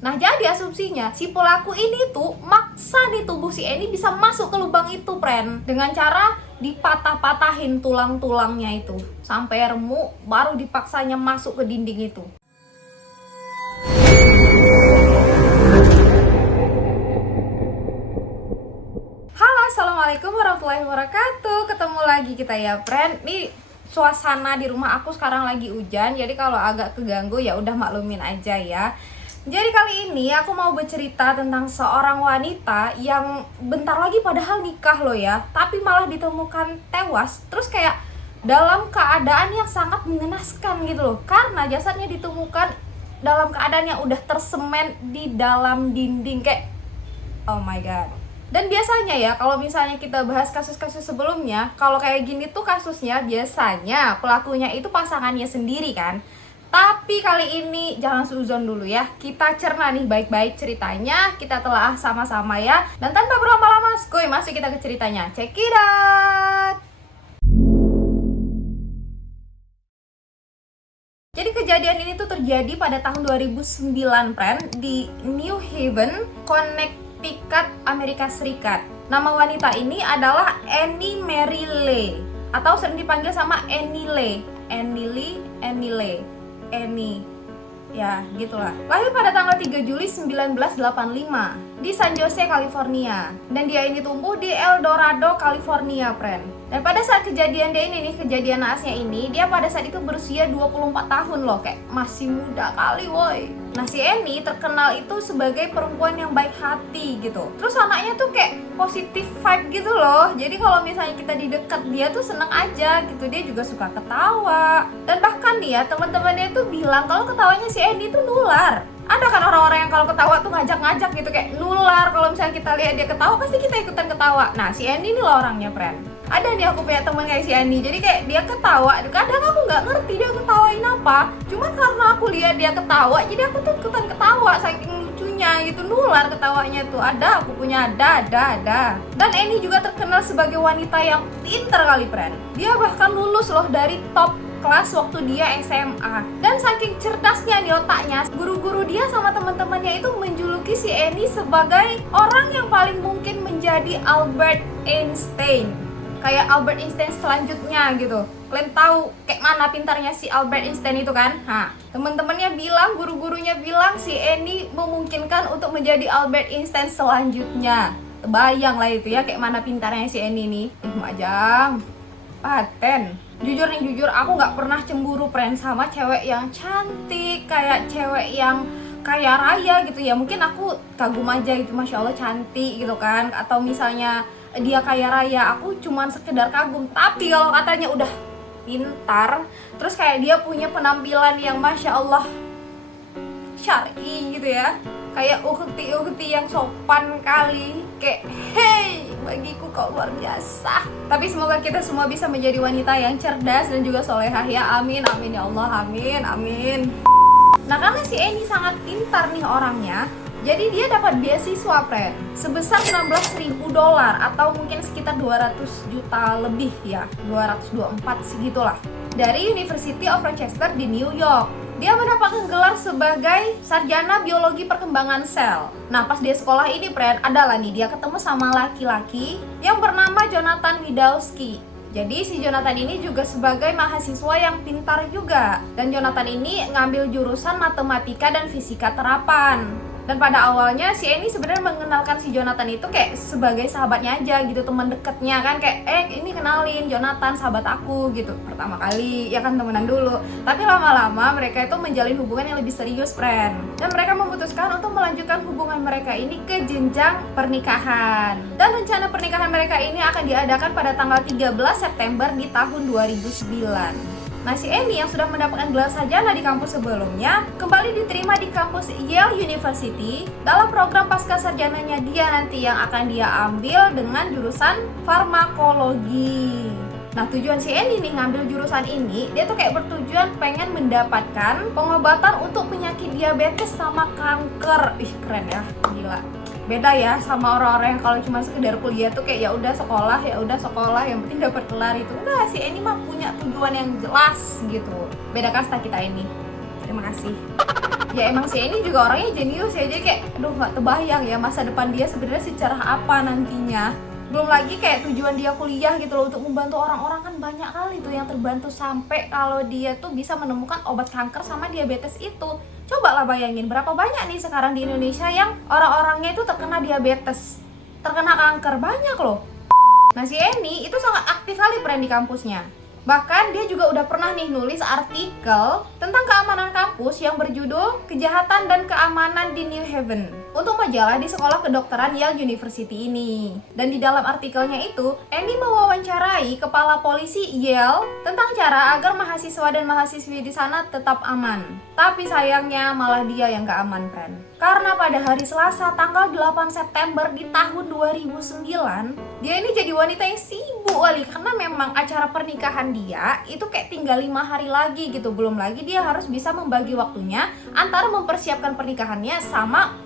Nah, jadi asumsinya si pelaku ini tuh maksa nih tubuh si Eni bisa masuk ke lubang itu, friend, dengan cara dipatah-patahin tulang-tulangnya itu sampai remuk, baru dipaksanya masuk ke dinding itu. Halo, assalamualaikum warahmatullahi wabarakatuh. Ketemu lagi kita ya, friend. Nih suasana di rumah aku sekarang lagi hujan, jadi kalau agak keganggu ya udah maklumin aja ya. Jadi kali ini aku mau bercerita tentang seorang wanita yang bentar lagi padahal nikah loh ya, tapi malah ditemukan tewas, terus kayak dalam keadaan yang sangat mengenaskan gitu loh, karena jasadnya ditemukan dalam keadaan yang udah tersemen di dalam dinding kayak oh my god. Dan biasanya ya, kalau misalnya kita bahas kasus-kasus sebelumnya, kalau kayak gini tuh kasusnya biasanya pelakunya itu pasangannya sendiri kan. Tapi kali ini jangan suzon dulu ya. Kita cerna nih baik-baik ceritanya, kita telah sama-sama ya. Dan tanpa berlama-lama, skuy, masuk kita ke ceritanya. Check it out. Jadi kejadian ini tuh terjadi pada tahun 2009, friend, di New Haven, Connecticut, Amerika Serikat. Nama wanita ini adalah Annie Mary Lee, atau sering dipanggil sama Annie Lee. Annie, ya gitulah. Lahir pada tanggal 3 Juli 1985 di San Jose, California. Dan dia ini tumbuh di El Dorado, California, friend. Dan pada saat kejadian dia ini nih, kejadian naasnya ini, dia pada saat itu berusia 24 tahun loh, kayak masih muda kali woi. Nah, si Annie terkenal itu sebagai perempuan yang baik hati gitu. Terus anaknya tuh kayak positif vibe gitu loh. Jadi kalau misalnya kita di dekat dia tuh seneng aja gitu. Dia juga suka ketawa. Dan bahkan nih ya, teman-temannya tuh bilang kalau ketawanya si Annie tuh nular. Ada kan orang-orang yang kalau ketawa tuh ngajak-ngajak gitu, kayak nular. Kalau misalnya kita lihat dia ketawa, pasti kita ikutan ketawa. Nah, si Annie ini loh orangnya, friend. Ada nih aku punya teman kayak si Annie. Jadi kayak dia ketawa, kadang aku nggak ngerti dia ketawain apa. Cuman karena aku lihat dia ketawa, jadi aku tuh ikutan ketawa saking lucunya gitu, nular ketawanya tuh. Ada, aku punya ada. Dan Annie juga terkenal sebagai wanita yang pintar kali, friend. Dia bahkan lulus loh dari top kelas waktu dia SMA. Dan saking cerdasnya nih otaknya, guru-guru dia sama teman-temannya itu menjuluki si Annie sebagai orang yang paling mungkin menjadi Albert Einstein. Kayak Albert Einstein selanjutnya gitu. Kalian tahu kayak mana pintarnya si Albert Einstein itu kan? Nah, teman-temannya bilang, guru-gurunya bilang si Annie memungkinkan untuk menjadi Albert Einstein selanjutnya. Bayang lah itu ya kayak mana pintarnya si Annie nih. Majang, paten. Jujur aku nggak pernah cemburu, friend, sama cewek yang cantik, kayak cewek yang kaya raya gitu ya. Mungkin aku kagum aja gitu, masya Allah cantik gitu kan. Atau misalnya dia kaya raya, aku cuman sekedar kagum. Tapi kalau katanya udah pintar, terus kayak dia punya penampilan yang masya Allah syar'i gitu ya, kayak ukti yang sopan kali, kayak hey, bagiku kau luar biasa. Tapi semoga kita semua bisa menjadi wanita yang cerdas dan juga solehah ya, amin ya Allah, amin. Nah, karena si Annie sangat pintar nih orangnya, jadi dia dapat beasiswa, friend, sebesar $16.000 atau mungkin sekitar 200 juta lebih ya, 224 segitulah, dari University of Rochester di New York. Dia mendapatkan gelar sebagai sarjana biologi perkembangan sel. Nah, pas dia sekolah ini, friend, adalah nih dia ketemu sama laki-laki yang bernama Jonathan Widawski. Jadi si Jonathan ini juga sebagai mahasiswa yang pintar juga. Dan Jonathan ini ngambil jurusan matematika dan fisika terapan. Dan pada awalnya si Annie sebenarnya mengenalkan si Jonathan itu kayak sebagai sahabatnya aja gitu, teman dekatnya kan, kayak ini kenalin Jonathan, sahabat aku gitu. Pertama kali ya kan temenan dulu. Tapi lama-lama mereka itu menjalin hubungan yang lebih serius, friend. Dan mereka memutuskan untuk melanjutkan hubungan mereka ini ke jenjang pernikahan. Dan rencana pernikahan mereka ini akan diadakan pada tanggal 13 September di tahun 2009. Nah, si Annie yang sudah mendapatkan gelar sarjana di kampus sebelumnya kembali diterima di kampus Yale University dalam program pasca sarjananya dia nanti yang akan dia ambil dengan jurusan farmakologi. Nah, tujuan si Annie nih ngambil jurusan ini, dia tuh kayak bertujuan pengen mendapatkan pengobatan untuk penyakit diabetes sama kanker. Ih, keren ya, gila. Beda ya sama orang-orang yang kalau cuma sekedar kuliah tuh kayak ya udah sekolah yang penting dapat gelar itu. Enggak, si Annie mah punya tujuan yang jelas gitu. Beda kasta kita ini. Terima kasih. Ya emang si Eni juga orangnya jenius ya, jadi kayak aduh nggak terbayang ya masa depan dia sebenarnya secerah apa nantinya. Belum lagi kayak tujuan dia kuliah gitu loh, untuk membantu orang-orang kan banyak kali tuh yang terbantu sampai kalau dia tuh bisa menemukan obat kanker sama diabetes itu. Coba lah bayangin berapa banyak nih sekarang di Indonesia yang orang-orangnya itu terkena diabetes, terkena kanker, banyak loh. Nah si Eni itu sangat aktif kali friend di kampusnya. Bahkan dia juga udah pernah nih nulis artikel tentang keamanan kampus yang berjudul Kejahatan dan Keamanan di New Haven untuk majalah di sekolah kedokteran Yale University ini. Dan di dalam artikelnya itu, Eni mewawancarai kepala polisi Yale tentang cara agar mahasiswa dan mahasiswi di sana tetap aman. Tapi sayangnya malah dia yang gak aman, friend. Karena pada hari Selasa tanggal 8 September di tahun 2009, dia ini jadi wanita yang sibuk kali karena memang acara pernikahan dia itu kayak tinggal 5 hari lagi gitu. Belum lagi dia harus bisa membagi waktunya antara mempersiapkan pernikahannya sama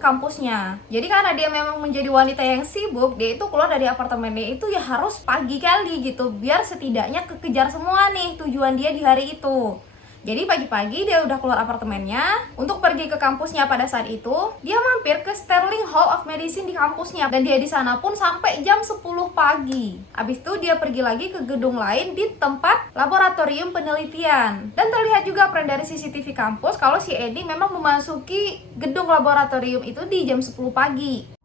kampusnya. Jadi karena dia memang menjadi wanita yang sibuk, dia itu keluar dari apartemennya itu ya harus pagi kali gitu, biar setidaknya kekejar semua nih tujuan dia di hari itu. Jadi pagi-pagi dia udah keluar apartemennya untuk pergi ke kampusnya. Pada saat itu dia mampir ke Sterling Hall of Medicine di kampusnya, dan dia di sana pun sampai jam 10 pagi. Habis itu dia pergi lagi ke gedung lain di tempat laboratorium penelitian. Dan terlihat juga friend dari CCTV kampus kalau si Edi memang memasuki gedung laboratorium itu di jam 10 pagi.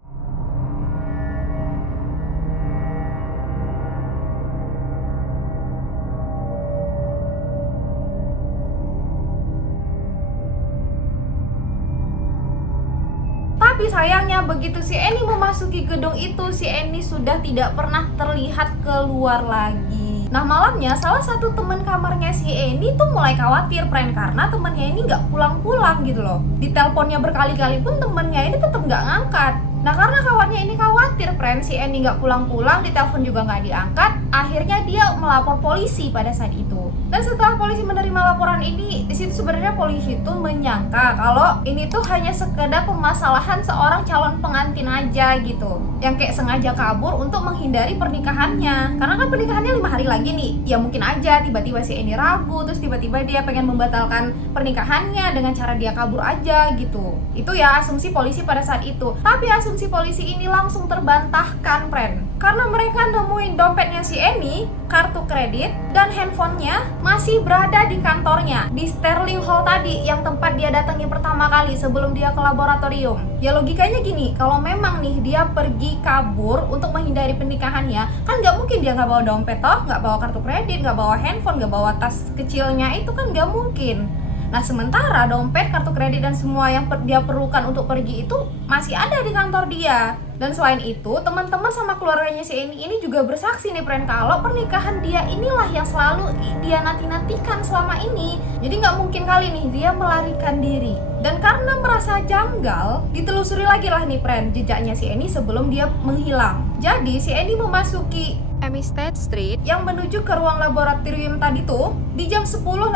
Tapi sayangnya begitu si Eni memasuki gedung itu, si Eni sudah tidak pernah terlihat keluar lagi. Nah malamnya salah satu teman kamarnya si Eni tuh mulai khawatir friend, karena temennya ini nggak pulang-pulang gitu loh. Diteleponnya berkali-kali pun temennya ini tetap nggak ngangkat. Nah karena kawannya ini khawatir friend, si Eni nggak pulang-pulang, ditelepon juga nggak diangkat. Akhirnya dia melapor polisi pada saat itu. Dan setelah polisi menerima laporan ini, di situ sebenarnya polisi itu menyangka kalau ini tuh hanya sekedar permasalahan seorang calon pengantin aja gitu, yang kayak sengaja kabur untuk menghindari pernikahannya. Karena kan pernikahannya 5 hari lagi nih. Ya mungkin aja tiba-tiba si Eni ragu, terus tiba-tiba dia pengen membatalkan pernikahannya dengan cara dia kabur aja gitu. Itu ya asumsi polisi pada saat itu. Tapi asumsi polisi ini langsung terbantahkan friend, karena mereka nemuin dompetnya si Eni, kartu kredit, dan handphonenya masih berada di kantornya di Sterling Hall tadi, yang tempat dia datangi pertama kali sebelum dia ke laboratorium. Ya logikanya gini, kalau memang nih dia pergi kabur untuk menghindari pernikahannya, kan nggak mungkin dia nggak bawa dompet toh, nggak bawa kartu kredit, nggak bawa handphone, nggak bawa tas kecilnya, itu kan nggak mungkin. Nah sementara dompet, kartu kredit, dan semua yang dia perlukan untuk pergi itu masih ada di kantor dia. Dan selain itu teman-teman sama keluarganya si Eni ini juga bersaksi nih friend, kalau pernikahan dia inilah yang selalu dia nanti-nantikan selama ini. Jadi nggak mungkin kali nih dia melarikan diri. Dan karena merasa janggal, ditelusuri lagi lah nih friend jejaknya si Eni sebelum dia menghilang. Jadi si Eni memasuki Amistad Street yang menuju ke ruang laboratorium tadi tuh di jam 10:09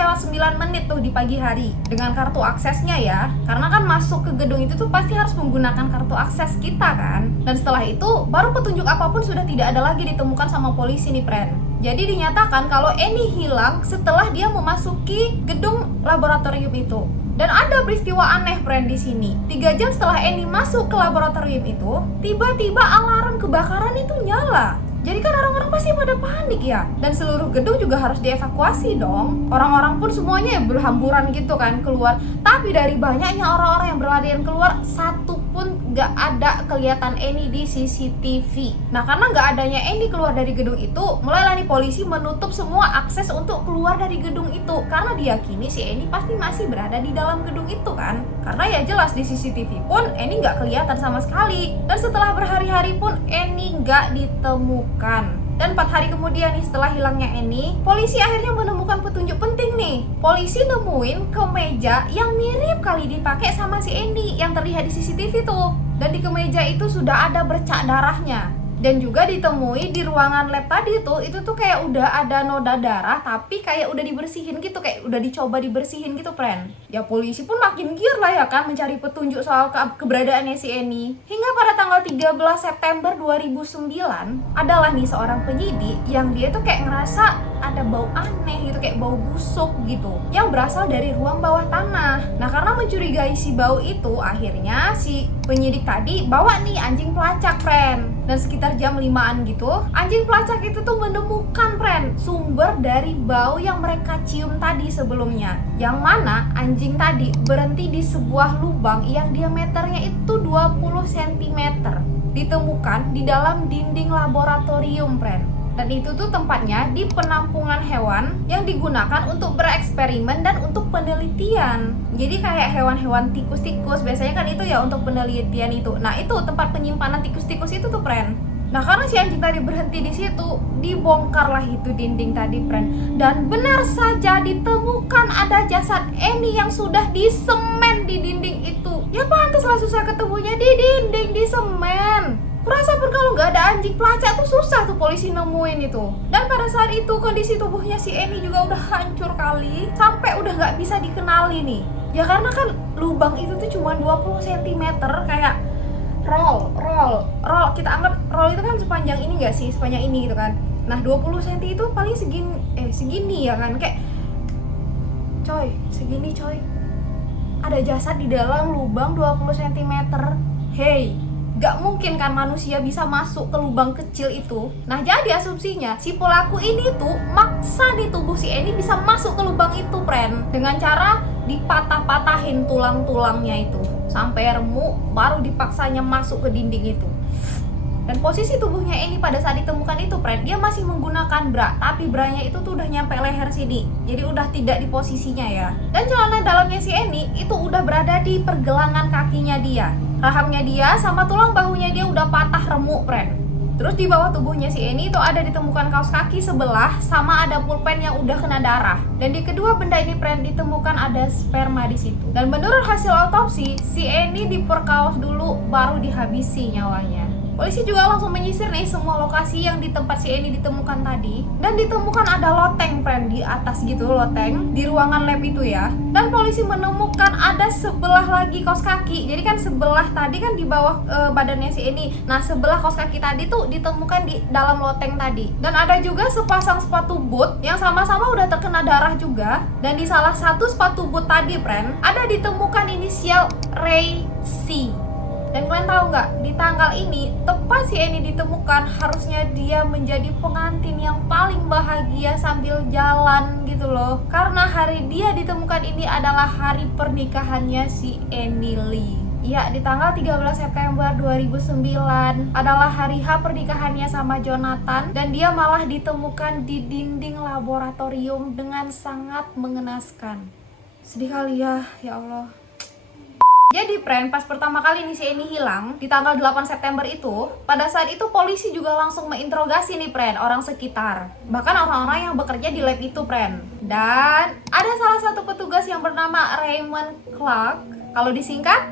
tuh di pagi hari dengan kartu aksesnya ya, karena kan masuk ke gedung itu tuh pasti harus menggunakan kartu akses kita kan. Dan setelah itu baru petunjuk apapun sudah tidak ada lagi ditemukan sama polisi nih friend. Jadi dinyatakan kalau Eni hilang setelah dia memasuki gedung laboratorium itu. Dan ada peristiwa aneh friend di sini. 3 jam setelah Eni masuk ke laboratorium itu, tiba-tiba alarm kebakaran itu nyala. Jadi kan orang-orang pasti pada panik ya. Dan seluruh gedung juga harus dievakuasi dong. Orang-orang pun semuanya berhamburan gitu kan keluar. Tapi dari banyaknya orang-orang yang berlarian keluar, satu pun gak ada kelihatan Eni di CCTV. Nah karena gak adanya Eni keluar dari gedung itu, mulailah nih polisi menutup semua akses untuk keluar dari gedung itu. Karena diyakini si Eni pasti masih berada di dalam gedung itu kan. Karena ya jelas di CCTV pun Eni gak kelihatan sama sekali. Dan setelah berhari-hari pun Eni gak ditemukan. Dan 4 hari kemudian nih setelah hilangnya Eni, polisi akhirnya menemukan petunjuk penting nih. Polisi nemuin kemeja yang mirip kali dipakai sama si Eni yang terlihat di CCTV tuh. Dan di kemeja itu sudah ada bercak darahnya. Dan juga ditemui di ruangan lab tadi tuh, itu tuh kayak udah ada noda darah tapi kayak udah dibersihin gitu, kayak udah dicoba dibersihin gitu, friend. Ya polisi pun makin giat lah ya kan mencari petunjuk soal keberadaannya si Eni. Hingga pada tanggal 13 September 2009, adalah nih seorang penyidik yang dia tuh kayak ngerasa ada bau aneh gitu, kayak bau busuk gitu yang berasal dari ruang bawah tanah. Nah, karena mencurigai si bau itu, akhirnya si penyidik tadi bawa nih anjing pelacak, friend. Dan sekitar jam 5-an gitu, anjing pelacak itu tuh menemukan, friend, sumber dari bau yang mereka cium tadi sebelumnya. Yang mana anjing tadi berhenti di sebuah lubang yang diameternya itu 20 cm. Ditemukan di dalam dinding laboratorium, friend. Dan itu tuh tempatnya di penampungan hewan yang digunakan untuk bereksperimen dan untuk penelitian. Jadi kayak hewan-hewan tikus-tikus, biasanya kan itu ya untuk penelitian itu. Nah, itu tempat penyimpanan tikus-tikus itu tuh, friend. Nah, karena si anjing tadi berhenti di situ, dibongkarlah itu dinding tadi, friend. Dan benar saja ditemukan ada jasad Eni yang sudah disemen di dinding itu. Ya pantaslah susah ketemunya di dinding, di semen. Kurasa pun kalau nggak ada anjing pelacak tuh susah tuh polisi nemuin itu. Dan pada saat itu kondisi tubuhnya si Eni juga udah hancur kali, sampai udah nggak bisa dikenali nih. Ya karena kan lubang itu tuh cuma 20 cm, kayak roll. Kita anggap roll itu kan sepanjang ini nggak sih, sepanjang ini gitu kan. Nah 20 cm itu paling segini ya kan, kayak segini coy. Ada jasad di dalam lubang 20 cm. Hey, gak mungkin kan manusia bisa masuk ke lubang kecil itu. Nah, jadi asumsinya si pelaku ini tuh maksa di tubuh si Eni bisa masuk ke lubang itu, friend, dengan cara dipatah-patahin tulang-tulangnya itu sampai remuk, baru dipaksanya masuk ke dinding itu. Dan posisi tubuhnya Eni pada saat ditemukan itu, friend, dia masih menggunakan bra, tapi branya itu tuh udah nyampe leher sini, jadi udah tidak di posisinya ya. Dan celana dalamnya si Eni itu udah berada di pergelangan kakinya dia. Rahamnya dia sama tulang bahunya dia udah patah remuk, friend. Terus di bawah tubuhnya si Eni itu ada ditemukan kaos kaki sebelah sama ada pulpen yang udah kena darah. Dan di kedua benda ini, friend, ditemukan ada sperma di situ. Dan menurut hasil autopsi, si Eni diperkaos dulu baru dihabisi nyawanya. Polisi juga langsung menyisir nih semua lokasi yang di tempat si Eni ditemukan tadi. Dan ditemukan ada loteng, friend, di atas gitu, loteng di ruangan lab itu ya. Dan polisi menemukan ada sebelah lagi kaos kaki. Jadi kan sebelah tadi kan di bawah badannya si Eni. Nah, sebelah kaos kaki tadi tuh ditemukan di dalam loteng tadi. Dan ada juga sepasang sepatu boot yang sama-sama udah terkena darah juga. Dan di salah satu sepatu boot tadi, friend, ada ditemukan inisial Ray C. Dan kalian tahu nggak, di tanggal ini tepat si Eni ditemukan, harusnya dia menjadi pengantin yang paling bahagia sambil jalan gitu loh. Karena hari dia ditemukan ini adalah hari pernikahannya si Eni Lee. Ya, di tanggal 13 September 2009 adalah hari H pernikahannya sama Jonathan. Dan dia malah ditemukan di dinding laboratorium dengan sangat mengenaskan. Sedih kali ya Allah. Jadi, friend, pas pertama kali nih si Eni hilang di tanggal 8 September itu, pada saat itu polisi juga langsung menginterogasi nih, friend, orang sekitar. Bahkan orang-orang yang bekerja di lab itu, friend. Dan ada salah satu petugas yang bernama Raymond Clark. Kalau disingkat,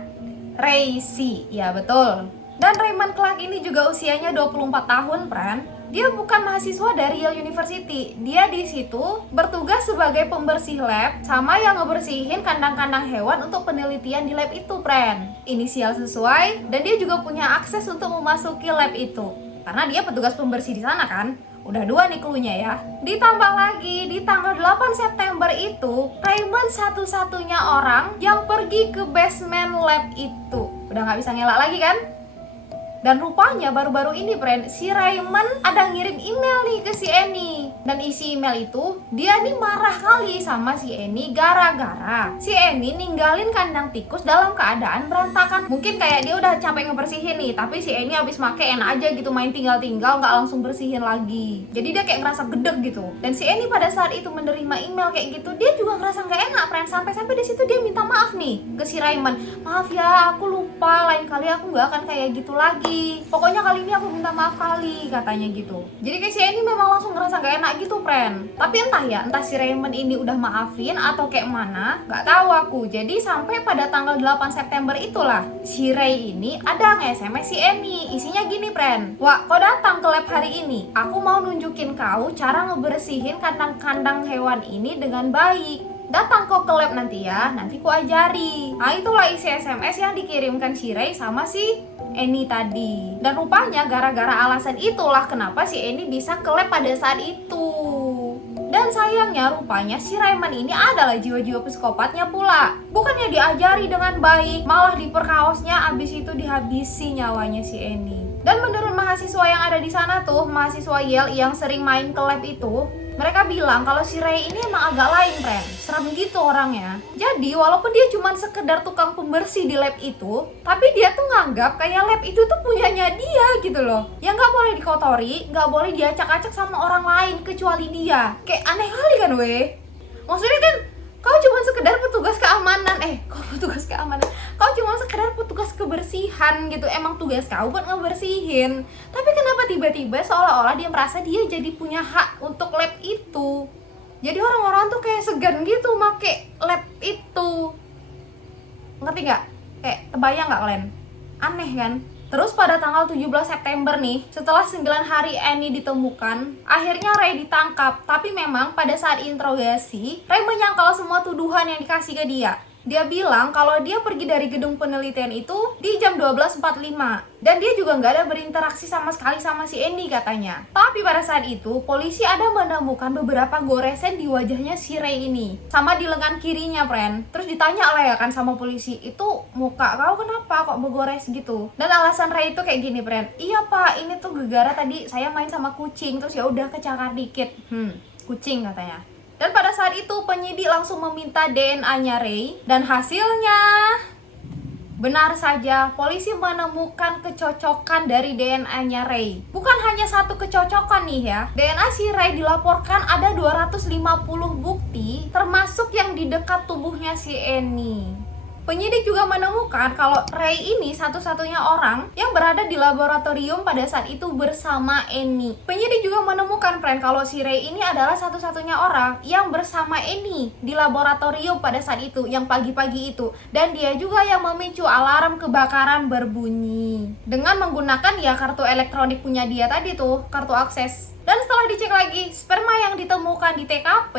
Ray C. Ya, betul. Dan Raymond Clark ini juga usianya 24 tahun, friend. Dia bukan mahasiswa dari Yale University. Dia di situ bertugas sebagai pembersih lab sama yang ngebersihin kandang-kandang hewan untuk penelitian di lab itu, friend. Inisial sesuai, dan dia juga punya akses untuk memasuki lab itu. Karena dia petugas pembersih di sana kan. Udah 2 nih cluenya ya. Ditambah lagi di tanggal 8 September itu, Raymond satu-satunya orang yang pergi ke basement lab itu. Udah gak bisa ngelak lagi kan? Dan rupanya baru-baru ini, friend, si Raymond ada ngirim email nih ke si Eni. Dan isi email itu, dia nih marah kali sama si Eni gara-gara si Eni ninggalin kandang tikus dalam keadaan berantakan. Mungkin kayak dia udah capek ngebersihin nih, tapi si Eni abis make enak aja gitu, main tinggal-tinggal, gak langsung bersihin lagi. Jadi dia kayak ngerasa gedeg gitu. Dan si Eni pada saat itu menerima email kayak gitu, dia juga ngerasa gak enak, friend. Sampai-sampai di situ dia minta maaf nih ke si Raymond. Maaf ya, aku lupa, lain kali aku gak akan kayak gitu lagi. kali. Pokoknya kali ini aku minta maaf kali, katanya gitu. Jadi kayak si Eni memang langsung ngerasa gak enak gitu, friend. Tapi entah si Raymond ini udah maafin atau kayak mana, gak tahu aku. Jadi sampai pada tanggal 8 September itulah, si Ray ini ada nge-SMS si Eni. Isinya gini, friend. Wah, kau datang ke lab hari ini. Aku mau nunjukin kau cara ngebersihin kandang-kandang hewan ini dengan baik. Datang kok ke lab nanti ya, nanti ku ajari. Nah, itulah isi SMS yang dikirimkan si Ray sama si Eni tadi. Dan rupanya gara-gara alasan itulah kenapa si Eni bisa ke lab pada saat itu. Dan sayangnya rupanya si Raymond ini adalah jiwa-jiwa psikopatnya pula. Bukannya diajari dengan baik, malah diperkaosnya, abis itu dihabisi nyawanya si Eni. Dan menurut mahasiswa yang ada di sana tuh, mahasiswa Yale yang sering main ke lab itu, mereka bilang kalau si Ray ini emang agak lain, friend. Serem gitu orangnya. Jadi walaupun dia cuma sekedar tukang pembersih di lab itu, tapi dia tuh nganggap kayak lab itu tuh punyanya dia gitu loh. Yang nggak boleh dikotori, nggak boleh diacak-acak sama orang lain kecuali dia. Kayak aneh kali kan weh. Maksudnya kan kau cuma sekedar petugas keamanan, kau cuma sekedar petugas kebersihan gitu, emang tugas kau buat ngebersihin. Tapi kenapa tiba-tiba seolah-olah dia merasa dia jadi punya hak untuk lab itu. Jadi orang-orang tuh kayak segan gitu make lab itu. Ngerti gak? Kayak terbayang gak kalian? Aneh kan? Terus pada tanggal 17 September nih, setelah 9 hari Eni ditemukan, akhirnya Ray ditangkap. Tapi memang pada saat interogasi, Ray menyangkal semua tuduhan yang dikasih ke dia. Dia bilang kalau dia pergi dari gedung penelitian itu di jam 12.45. Dan dia juga nggak ada berinteraksi sama sekali sama si Eni katanya. Tapi pada saat itu, polisi ada menemukan beberapa goresan di wajahnya si Ray ini. Sama di lengan kirinya, friend. Terus ditanya lah ya kan sama polisi, itu muka kau kenapa kok bergores gitu? Dan alasan Ray itu kayak gini, friend. Iya pak, ini tuh gegara tadi saya main sama kucing, terus ya udah kecakar dikit. Kucing katanya. Dan pada saat itu penyidik langsung meminta DNA-nya Ray. Dan hasilnya benar saja, polisi menemukan kecocokan dari DNA-nya Ray. Bukan hanya satu kecocokan nih ya. DNA si Ray dilaporkan ada 250 bukti, termasuk yang di dekat tubuhnya si Eni. Penyidik juga menemukan kalau Ray ini satu-satunya orang yang berada di laboratorium pada saat itu bersama Eni. Penyidik juga menemukan, friend, kalau si Ray ini adalah satu-satunya orang yang bersama Eni di laboratorium pada saat itu, yang pagi-pagi itu. Dan dia juga yang memicu alarm kebakaran berbunyi dengan menggunakan ya kartu elektronik punya dia tadi tuh, kartu akses. Dan setelah dicek lagi, sperma yang ditemukan di TKP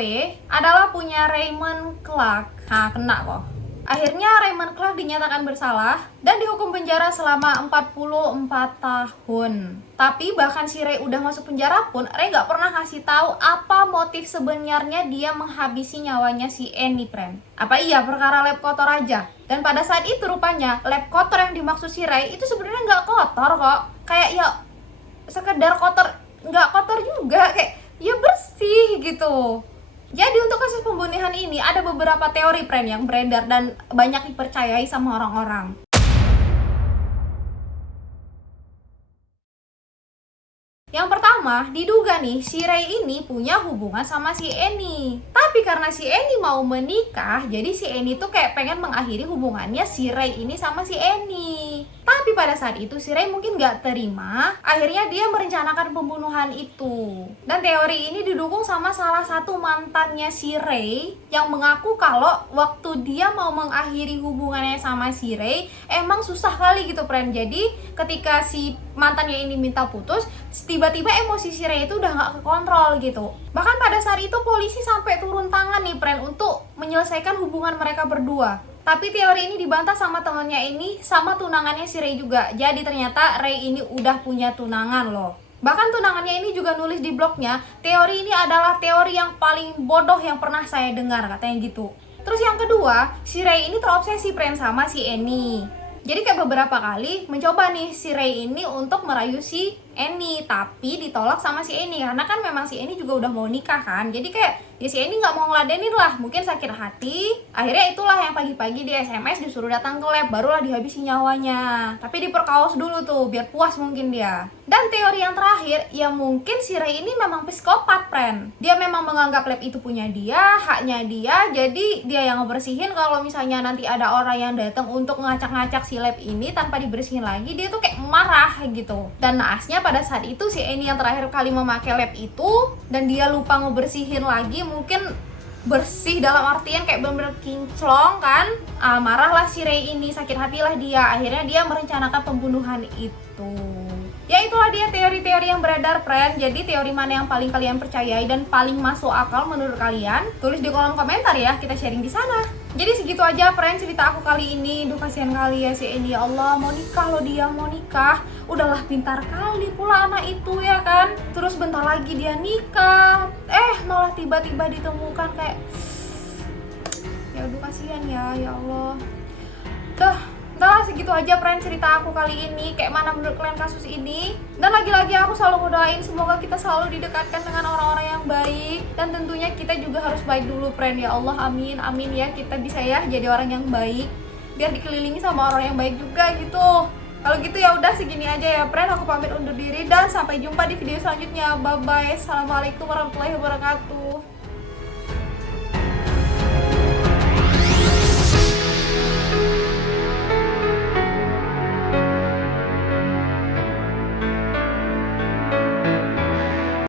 adalah punya Raymond Clark. Nah, kena kok. Akhirnya Raymond Clark dinyatakan bersalah dan dihukum penjara selama 44 tahun. Tapi bahkan si Ray udah masuk penjara pun, Ray gak pernah ngasih tahu apa motif sebenarnya dia menghabisi nyawanya si Eni, friend. Apa iya perkara lab kotor aja? Dan pada saat itu rupanya lab kotor yang dimaksud si Ray itu sebenarnya gak kotor kok. Kayak ya sekedar kotor, gak kotor juga, kayak ya bersih gitu. Jadi untuk kasus pembunuhan ini ada beberapa teori, friend, yang beredar dan banyak dipercayai sama orang-orang. Yang pertama, diduga nih si Ray ini punya hubungan sama si Eni. Tapi karena si Eni mau menikah, jadi si Eni tuh kayak pengen mengakhiri hubungannya si Ray ini sama si Eni. Tapi pada saat itu si Ray mungkin gak terima, akhirnya dia merencanakan pembunuhan itu. Dan teori ini didukung sama salah satu mantannya si Ray yang mengaku kalau waktu dia mau mengakhiri hubungannya sama si Ray emang susah kali gitu, friend. Jadi ketika si mantannya ini minta putus, tiba-tiba emosi si Ray itu udah gak kekontrol gitu. Bahkan pada saat itu polisi sampai turun tangan nih, friend, untuk menyelesaikan hubungan mereka berdua. Tapi teori ini dibantah sama temennya ini, sama tunangannya si Ray juga. Jadi ternyata Ray ini udah punya tunangan loh. Bahkan tunangannya ini juga nulis di blognya, teori ini adalah teori yang paling bodoh yang pernah saya dengar, katanya gitu. Terus yang kedua, si Ray ini terobsesi, friend, sama si Eni. Jadi kayak beberapa kali mencoba nih si Ray ini untuk merayu si Eni, tapi ditolak sama si Eni karena kan memang si Eni juga udah mau nikah kan. Jadi kayak ya si Eni nggak mau ngeladenin lah, mungkin sakit hati. Akhirnya itulah yang pagi-pagi di SMS disuruh datang ke lab, barulah dihabisi nyawanya. Tapi diperkaos dulu tuh biar puas mungkin dia. Dan teori yang terakhir, ya mungkin si Ray ini memang psikopat, friend. Dia memang menganggap lab itu punya dia, haknya dia, jadi dia yang ngebersihin. Kalau misalnya nanti ada orang yang datang untuk ngacak-ngacak si lab ini tanpa dibersihin lagi, dia tuh kayak marah gitu. Dan naasnya pada saat itu si Eni yang terakhir kali memakai lab itu dan dia lupa ngebersihin lagi, mungkin bersih dalam artian kayak bener-bener kinclong kan. Marahlah si Ray ini, sakit hatilah dia. Akhirnya dia merencanakan pembunuhan itu. Ya itulah dia teori-teori yang beredar, friend. Jadi teori mana yang paling kalian percayai dan paling masuk akal menurut kalian? Tulis di kolom komentar ya, kita sharing di sana. Jadi segitu aja, friend, cerita aku kali ini. Duh, kasihan kali ya si Eni, ya Allah, mau nikah loh dia, mau nikah. Udahlah pintar kali pula anak itu ya kan. Terus bentar lagi dia nikah. Malah tiba-tiba ditemukan kayak, ya aduh kasihan ya Allah. Udah segitu aja, friend, cerita aku kali ini. Kayak mana menurut kalian kasus ini? Dan lagi-lagi aku selalu ngedoain semoga kita selalu didekatkan dengan orang-orang yang baik. Dan tentunya kita juga harus baik dulu, friend, ya Allah, amin, amin ya. Kita bisa ya jadi orang yang baik, biar dikelilingi sama orang yang baik juga gitu. Kalau gitu ya udah segini aja ya, friend. Aku pamit undur diri dan sampai jumpa di video selanjutnya. Bye bye. Assalamualaikum warahmatullahi wabarakatuh.